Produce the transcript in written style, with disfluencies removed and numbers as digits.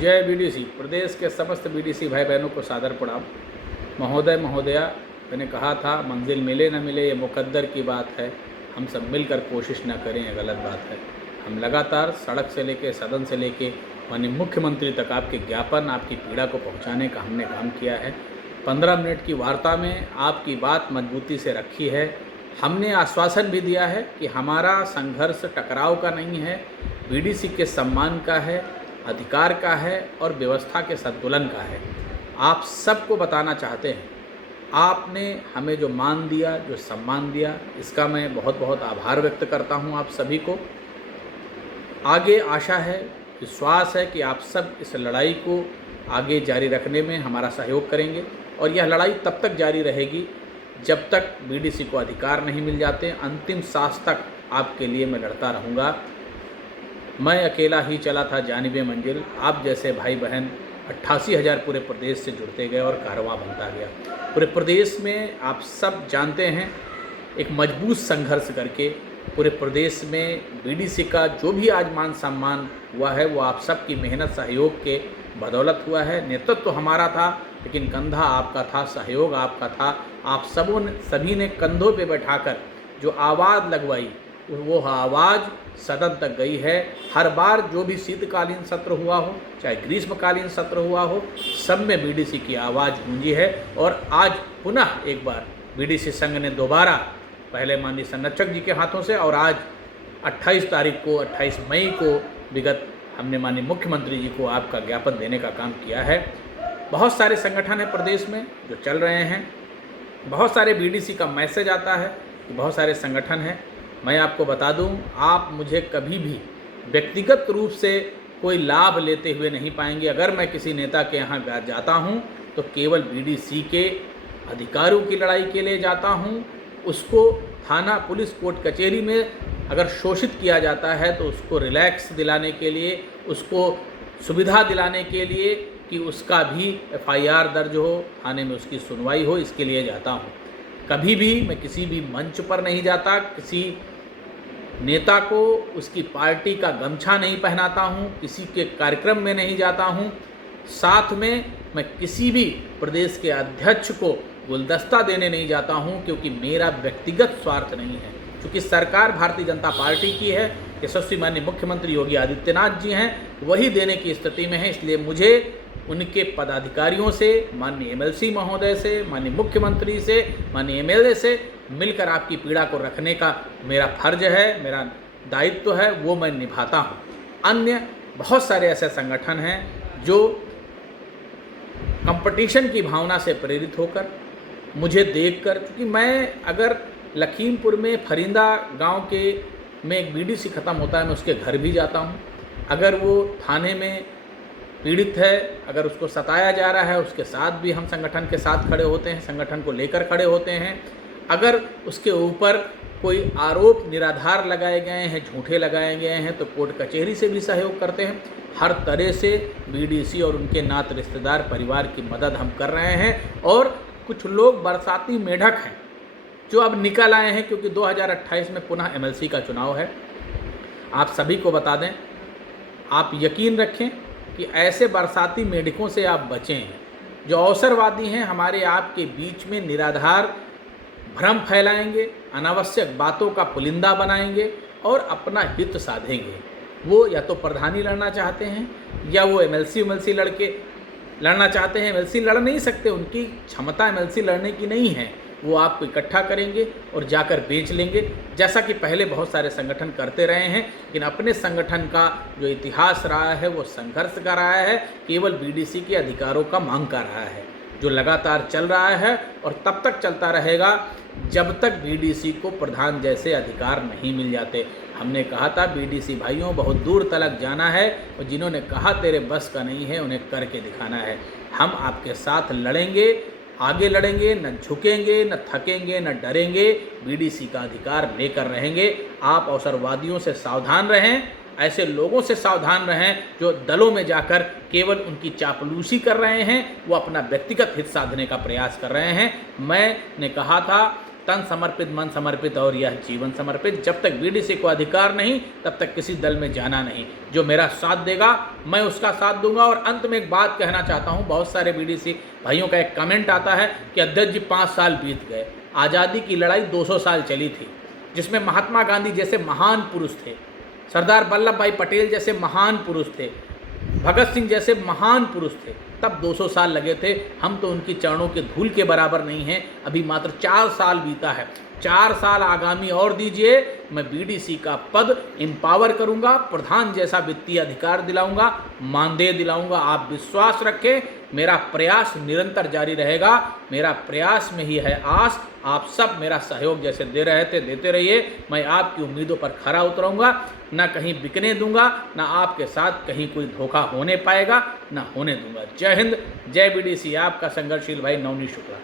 जय बीडीसी। प्रदेश के समस्त बीडीसी भाई बहनों को सादर प्रणाम। महोदय महोदया, मैंने कहा था मंजिल मिले न मिले ये मुकद्दर की बात है, हम सब मिलकर कोशिश न करें ये गलत बात है। हम लगातार सड़क से लेके सदन से लेके माननीय मुख्यमंत्री तक आपके ज्ञापन, आपकी पीड़ा को पहुंचाने का हमने काम किया है। 15 मिनट की वार्ता में आपकी बात मजबूती से रखी है। हमने आश्वासन भी दिया है कि हमारा संघर्ष टकराव का नहीं है, बीडीसी के सम्मान का है, अधिकार का है और व्यवस्था के संतुलन का है। आप सबको बताना चाहते हैं, आपने हमें जो मान दिया, जो सम्मान दिया, इसका मैं बहुत बहुत आभार व्यक्त करता हूं आप सभी को। आगे आशा है, विश्वास है कि आप सब इस लड़ाई को आगे जारी रखने में हमारा सहयोग करेंगे और यह लड़ाई तब तक जारी रहेगी जब तक बीडीसी को अधिकार नहीं मिल जाते। अंतिम सांस तक आपके लिए मैं लड़ता रहूँगा। मैं अकेला ही चला था जानिबे मंजिल, आप जैसे भाई बहन 88,000 पूरे प्रदेश से जुड़ते गए और कारवां बनता गया। पूरे प्रदेश में आप सब जानते हैं, एक मजबूत संघर्ष करके पूरे प्रदेश में बीडीसी का जो भी आज मान सम्मान हुआ है वो आप सब की मेहनत सहयोग के बदौलत हुआ है। नेतृत्व तो हमारा था, लेकिन कंधा आपका था, सहयोग आपका था। आप सभी ने कंधों पे बैठाकर जो आवाज़ लगवाई, वो आवाज़ सदन तक गई है। हर बार जो भी शीतकालीन सत्र हुआ हो, चाहे ग्रीष्मकालीन सत्र हुआ हो, सब में बीडीसी की आवाज़ गूंजी है। और आज पुनः एक बार बीडीसी संघ ने दोबारा, पहले माननीय संरक्षक जी के हाथों से और आज 28 तारीख को, 28 मई को विगत हमने माननीय मुख्यमंत्री जी को आपका ज्ञापन देने का काम किया है। बहुत सारे संगठन हैं प्रदेश में जो चल रहे हैं, बहुत सारे बीडीसी का मैसेज आता है, बहुत सारे संगठन हैं। मैं आपको बता दूं, आप मुझे कभी भी व्यक्तिगत रूप से कोई लाभ लेते हुए नहीं पाएंगे। अगर मैं किसी नेता के यहाँ जाता हूँ तो केवल बीडीसी के अधिकारों की लड़ाई के लिए जाता हूँ। उसको थाना, पुलिस, कोर्ट, कचहरी में अगर शोषित किया जाता है तो उसको रिलैक्स दिलाने के लिए, उसको सुविधा दिलाने के लिए कि उसका भी FIR दर्ज हो, थाने में उसकी सुनवाई हो, इसके लिए जाता हूँ। कभी भी मैं किसी भी मंच पर नहीं जाता, किसी नेता को उसकी पार्टी का गमछा नहीं पहनाता हूँ, किसी के कार्यक्रम में नहीं जाता हूँ। साथ में मैं किसी भी प्रदेश के अध्यक्ष को गुलदस्ता देने नहीं जाता हूँ, क्योंकि मेरा व्यक्तिगत स्वार्थ नहीं है। क्योंकि सरकार भारतीय जनता पार्टी की है, यशस्वी माननीय मुख्यमंत्री योगी आदित्यनाथ जी हैं, वही देने की स्थिति में है। इसलिए मुझे उनके पदाधिकारियों से, माननीय MLC महोदय से, माननीय मुख्यमंत्री से, माननीय MLA से मिलकर आपकी पीड़ा को रखने का मेरा फर्ज है, मेरा दायित्व है, वो मैं निभाता हूँ। अन्य बहुत सारे ऐसे संगठन हैं जो कंपटीशन की भावना से प्रेरित होकर मुझे देखकर, क्योंकि मैं अगर लखीमपुर में फरिंदा गांव के में एक बीडीसी ख़त्म होता है, मैं उसके घर भी जाता हूँ। अगर वो थाने में पीड़ित है, अगर उसको सताया जा रहा है, उसके साथ भी हम संगठन के साथ खड़े होते हैं, संगठन को लेकर खड़े होते हैं। अगर उसके ऊपर कोई आरोप निराधार लगाए गए हैं, झूठे लगाए गए हैं, तो कोर्ट कचहरी से भी सहयोग करते हैं। हर तरह से बीडीसी और उनके नात रिश्तेदार परिवार की मदद हम कर रहे हैं। और कुछ लोग बरसाती मेढक हैं जो अब निकल आए हैं, क्योंकि 2028 में पुनः MLC का चुनाव है। आप सभी को बता दें, आप यकीन रखें कि ऐसे बरसाती मेढकों से आप बचें जो अवसरवादी हैं, हमारे आपके बीच में निराधार भ्रम फैलाएंगे, अनावश्यक बातों का पुलिंदा बनाएंगे और अपना हित साधेंगे। वो या तो प्रधानी लड़ना चाहते हैं या वो MLC लड़के लड़ना चाहते हैं। MLC लड़ नहीं सकते, उनकी क्षमता MLC लड़ने की नहीं है। वो आपको इकट्ठा करेंगे और जाकर बेच लेंगे, जैसा कि पहले बहुत सारे संगठन करते रहे हैं। लेकिन अपने संगठन का जो इतिहास रहा है वो संघर्ष का रहा है, केवल बीडीसी के अधिकारों का मांग का रहा है, जो लगातार चल रहा है और तब तक चलता रहेगा जब तक बीडीसी को प्रधान जैसे अधिकार नहीं मिल जाते। हमने कहा था बीडीसी भाइयों, बहुत दूर तलक जाना है और जिन्होंने कहा तेरे बस का नहीं है, उन्हें करके दिखाना है। हम आपके साथ लड़ेंगे, आगे लड़ेंगे, न झुकेंगे, न थकेंगे, न डरेंगे, बीडीसी का अधिकार लेकर रहेंगे। आप अवसरवादियों से सावधान रहें, ऐसे लोगों से सावधान रहें जो दलों में जाकर केवल उनकी चापलूसी कर रहे हैं, वो अपना व्यक्तिगत हित साधने का प्रयास कर रहे हैं। मैंने कहा था तन समर्पित, मन समर्पित और यह जीवन समर्पित। जब तक बीडीसी को अधिकार नहीं तब तक किसी दल में जाना नहीं। जो मेरा साथ देगा मैं उसका साथ दूंगा। और अंत में एक बात कहना चाहता हूँ, बहुत सारे बीडीसी भाइयों का एक कमेंट आता है कि अध्यक्ष जी 5 साल बीत गए, आज़ादी की लड़ाई 200 साल चली थी, जिसमें महात्मा गांधी जैसे महान पुरुष थे, सरदार वल्लभ भाई पटेल जैसे महान पुरुष थे, भगत सिंह जैसे महान पुरुष थे, तब 200 साल लगे थे। हम तो उनकी चरणों के धूल के बराबर नहीं हैं। अभी मात्र 4 साल बीता है, 4 साल आगामी और दीजिए, मैं बीडीसी का पद एम्पावर करूंगा, प्रधान जैसा वित्तीय अधिकार दिलाऊंगा, मानदेय दिलाऊंगा। आप विश्वास रखें, मेरा प्रयास निरंतर जारी रहेगा। मेरा प्रयास में ही है आस। आप सब मेरा सहयोग जैसे दे रहे थे देते रहिए। मैं आपकी उम्मीदों पर खरा उतरूंगा, ना कहीं बिकने दूंगा, ना आपके साथ कहीं कोई धोखा होने पाएगा, ना होने दूंगा। जय हिंद, जय बीडीसी। आपका संघर्षशील भाई नवनीत शुक्ला।